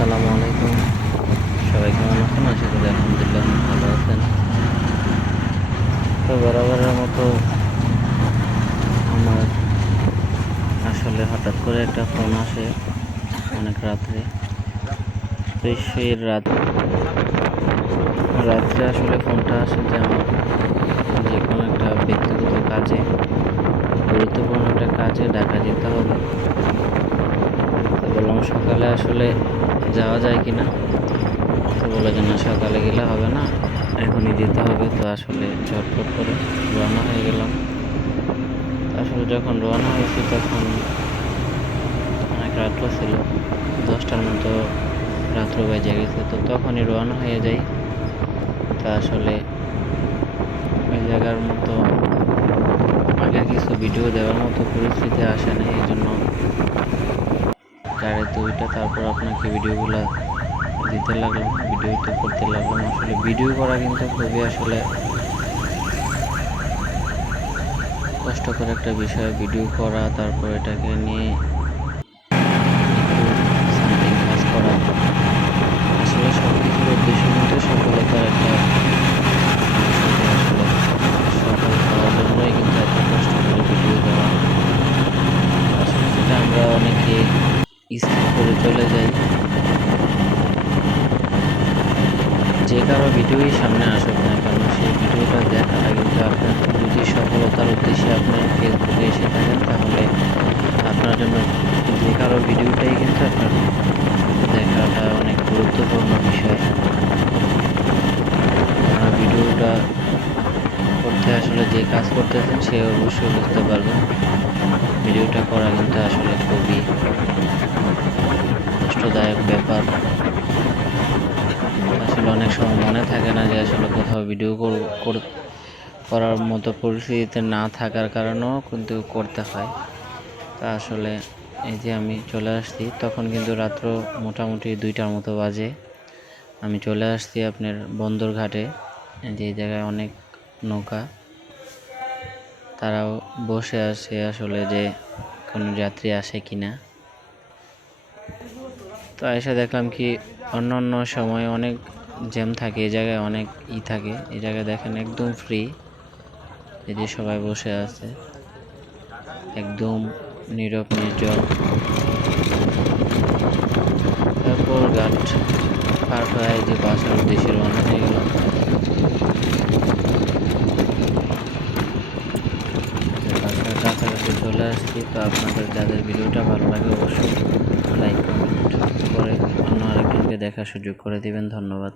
আসসালামু আলাইকুম। সবাই কেমন আছেন? আশা করি আলহামদুলিল্লাহ অনেক ভালো আছেন। তো বরাবরের মতো আমার আসলে হঠাৎ করে একটা ফোন আসে অনেক রাত্রে। তো সেই রাত্রে আসলে ফোনটা আসে যে আমার যে কোনো একটা ব্যক্তিগত কাজে, গুরুত্বপূর্ণ একটা কাজে ঢাকা যেতে হবে। তো বললাম সকালে আসলে যাওয়া যায় কিনা। তো বলে যে না, সকালে গেলে হবে না, এখনই যেতে হবে। তো আসলে ঝটফট করে রওনা হয়ে গেলাম। আসলে যখন রওনা হয়েছি তখন অনেক রাত্র ছিল, 10টার মতো রাত্র বেজে গেছে। তো তখনই রওনা হয়ে যাই। তা আসলে ওই জায়গার মতো আগের কিছু ভিডিও দেওয়ার মতো পরিস্থিতি আসে না, এই জন্য গাড়িতে উইটা তারপর আপনাকে ভিডিওগুলো দিতে লাগলাম, ভিডিও তো করতে লাগলাম। আসলে ভিডিও করা কিন্তু খুবই আসলে কষ্টকর একটা বিষয়, ভিডিও করা, তারপর এটাকে নিয়ে একটু সামথিং কাজ করা। আসলে সব কিছুর উদ্দেশ্য কিন্তু সফলতার একটা আসলে সফল হওয়ার জন্যই কিন্তু এত কষ্ট করে ভিডিও দেওয়া। আসলে যেটা আমরা অনেকে স্কিপ করে চলে যাই। যে কারো ভিডিওই সামনে আসুক না কেন, সেই ভিডিওটা দেখাটা কিন্তু আপনার যদি সফলতার উদ্দেশ্যে আপনার ফেসবুকে এসে থাকেন, তাহলে আপনার জন্য যে কারো ভিডিওটাই কিন্তু আপনার দেখাটা অনেক গুরুত্বপূর্ণ বিষয়। আপনার ভিডিওটা করতে আসলে যে কাজ করতেছেন সে অবশ্যই বুঝতে পারবেন। ভিডিওটা করা কিন্তু আসলে খুবই কষ্টদায়ক ব্যাপার। আসলে অনেক সময় মনে থাকে না যে আসলে কোথাও ভিডিও করার মতো পরিস্থিতিতে না থাকার কারণেও কিন্তু করতে হয়। তা আসলে এই যে আমি চলে আসছি, তখন কিন্তু রাত্র মোটামুটি 2টার মতো বাজে। আমি চলে আসছি আপনার বন্দরঘাটে, যে জায়গায় অনেক নৌকা, তারাও বসে আছে আসলে যে কোনো যাত্রী আসে কিনা। তো এসে দেখলাম কি অন্য সময় অনেক জ্যাম থাকে, এই জায়গায় অনেক থাকে। এই জায়গায় দেখেন একদম ফ্রি, এই যে সবাই বসে আছে, একদম নীরব নির্জন। তারপর ঘাট পার হয়ে যে বাসার উদ্দেশ্যে রওনা হয়ে গেলাম। বাসার কাছাকাছি চলে আসছি। তো আপনাদের যাদের ভিডিওটা ভালো লাগে অবশ্যই লাইক কমেন্ট করে অন্য আরেকজনকে দেখার সুযোগ করে দিবেন। ধন্যবাদ।